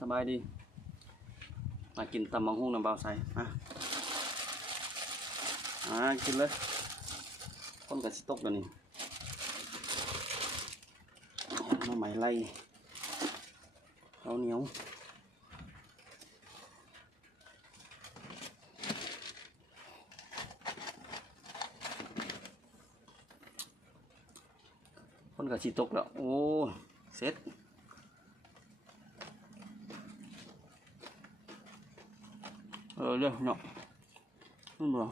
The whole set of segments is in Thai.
สบายดีมากินตำบักหุ่งน้ำเบาใส่กินเลยคนกับสต๊อกเดี๋ยวนี้มาใหม่ไล่ข้าวเหนียวคนกับสต๊อกแล้วโอ้เสร็จเร็วเนาะนั่นบ่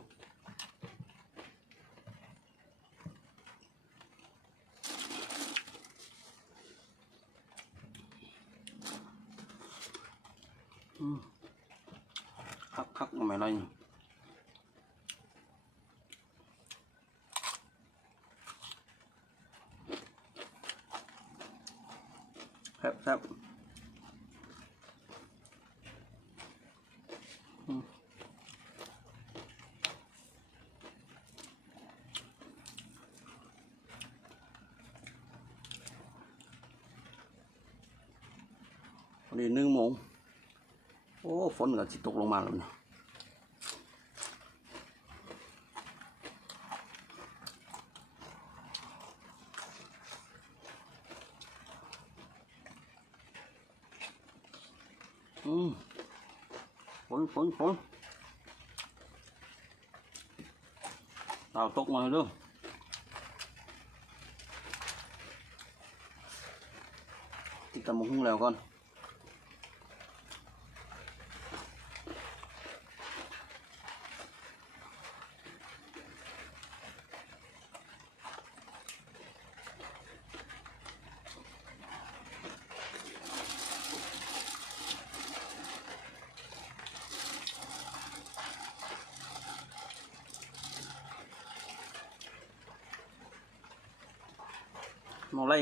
คักๆไม่ไรแซ่บพอดี1 โมงโอ้ฝนก็สิตกลงมาแล้วนะฝนดาวตกมาเลยเด้อติดตามหุ้งแล้วก่อนมาไล่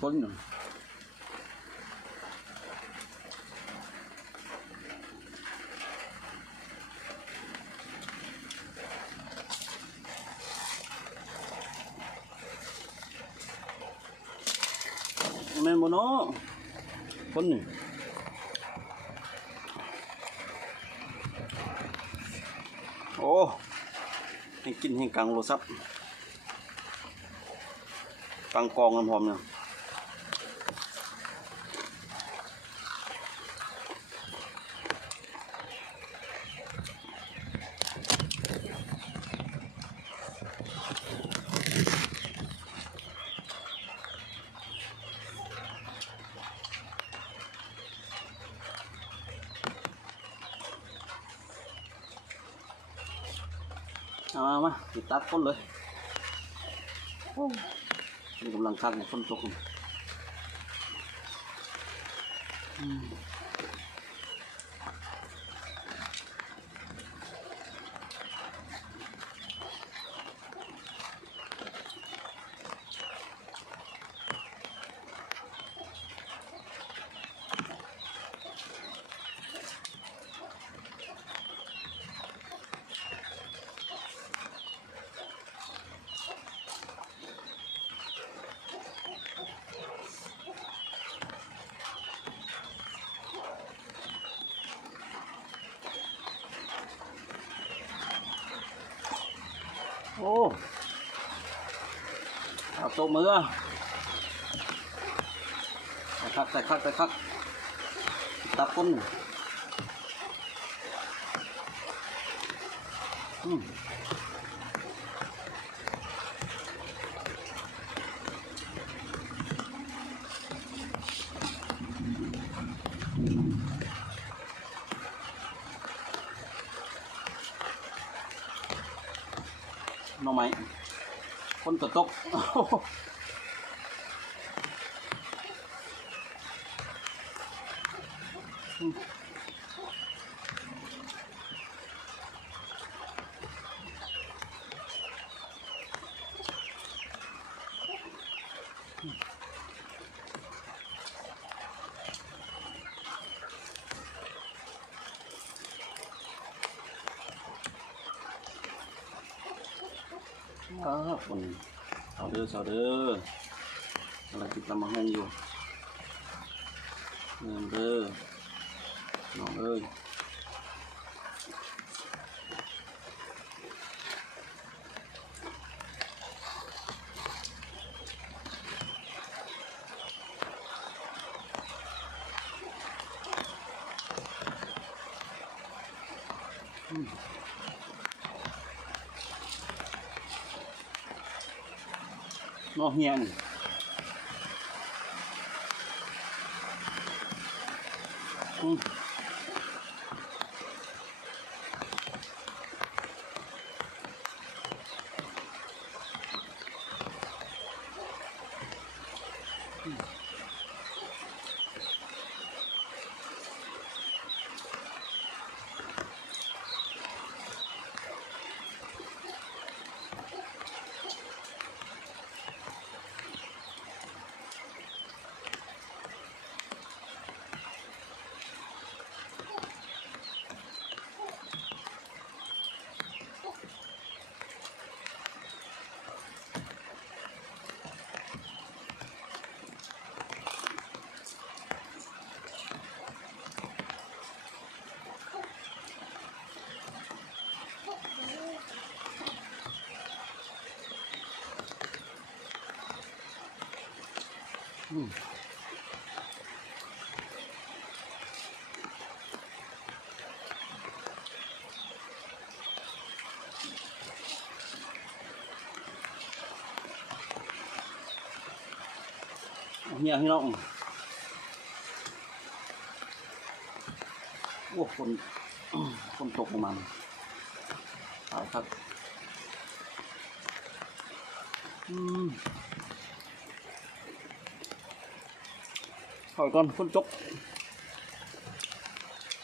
ฝนอยู่แม่นบ่เนาะฝนนี่โอ้ให้กินให้กลางโลซับกลางกองน้ำหอมเนี่ยมาติดตัดฝนเลยนี่กำลังคักเนี่ยฝนตกโอ้เอาโต๊ะมือใส่คักตับคนน้องไม้คนตก คนสาวเด้ออะไรติดตามมาห้องอยู่เด้อน้องเอ้ยน้องเฮียนี่เฮียพี่น้องโอ้คนตกลงมาตายครับถอยก่อนคนตก